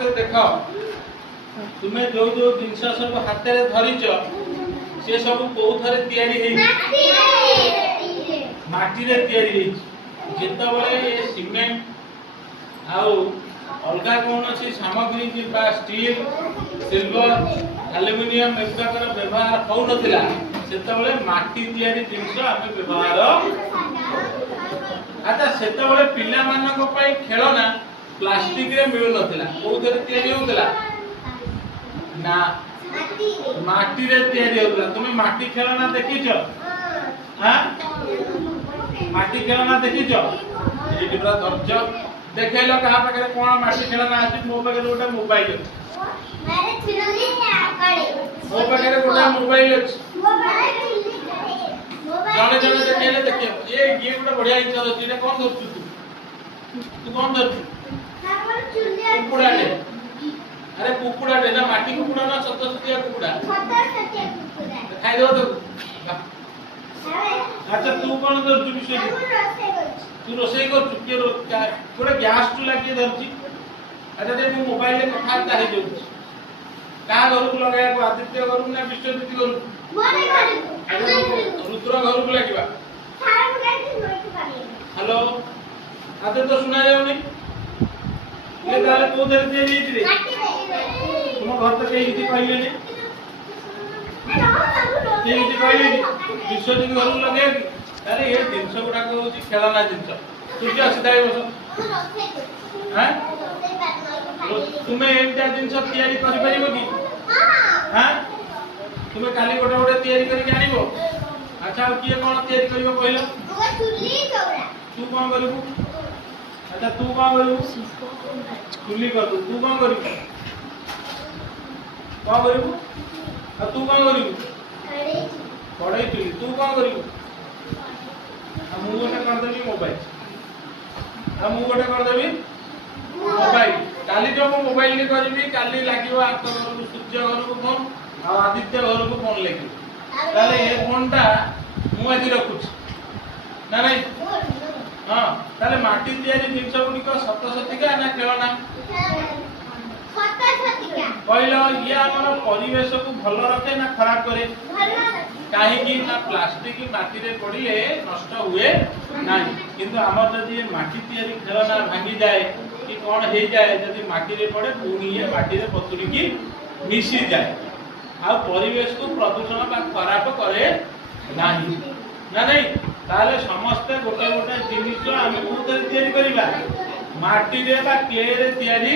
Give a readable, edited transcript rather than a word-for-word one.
समस्त देख तुम्हें जो जो जिनस सब हाथ में धरीच से सब कौथरे तैयारी माटी रे तैयारी जितेबाला सीमेंट आउ अलग कौन अच्छी सामग्री किंवा स्टील सिल्वर एल्युमिनियम एगुड़ाकर व्यवहार हो नाला से माटी तैयारी जिनस आम व्यवहार। अच्छा से पिला मानक खेलना प्लास्टिक रे मिलु नथिला कोथरे तैयारी होतला ना माटी रे तैयारी होतला। तुम माटी खेलना देखिछ? हां माटी खेलना देखिछ? एटी पूरा धरज देखैलो कहा पाखे कोन माटी खेलना अछि? मो पाखे गोटे मोबाइल अछि माने छिलनी आकडे मो पाखे गोटे मोबाइल अछि जने जने देखैले देखियो ये गोटे बढ़िया इच्छा अछि। एटा कोन करछु तू कोन करछु? कुकुड़ाटे अरे कुकुड़ाटे ना माटी कुकुड़ा ना सत सतिया कुकुड़ा खाई दो तो। अच्छा तू कौन करछु विषय तू रोसई करछु के गोटे गैस चूल्हा के धरछि? अच्छा दे मो मोबाइल ले कथा ताहि जो का घर को लगाया को आदित्य घर ना विश्वजित घर मोरे घर रुद्र घर को लागिबा हेलो आते तो सुना जाउनी ये ताले कोथरे तैयारी रे तुम घर तो कहीं किसी कहले ने कहीं किसी कहले ने विश्वजित घर लगे अरे ये जिनस गुडा को होची खेलना जिनस तुझे असदाई बस हैं तुम्हें एमटा जिनस तैयारी करि परिबो की? हां तुम्हें काली गोटा गोटा तैयारी करि आनिबो। अच्छा किए कोन तैयारी करिवो कहलो? चुल्ली चौड़ा तू कोन करिवो? अच्छा तू कोन करिवो? चुल्ली कर तू कोन करिवो? कोन करिवो? आ तू कोन करिवो? कढ़ाई कढ़ाई चुल्ली तू कोन करिवो? आ मु गोटा कर देबी मोबाइल आ मु गोटा कर देबी मोबाइल काली जो मो मोबाइल ले करबी काली लागिवो आ तो सूर्य घर को फोन आ आदित्य घर को फोन लागिवो ताले ए फोन टा मु आज रखुछ ना नहीं हां ताले माटी तैयारी जिनस गुडी को सत सतिका ना खेलना सत सतिका कहलो ये हमर परिवेश को भलो रखे ना खराब करे? काहे कि ना प्लास्टिक माटी रे पड़िले नष्ट हुए नाही किंतु हमर जदी माटी तैयारी खेलना भांगी जाए कि कोन हे जाए जदी माटी रे पड़े पुनी ये माटी रे पतुरी की मिसी जाए आ परिवेश को प्रदूषण बा खराब करे नाही ना नहीं ताले समस्त गोटे गोटे जिनिस हम कोथरे तैयारी करिबा माटी रे बा क्ले रे तैयारी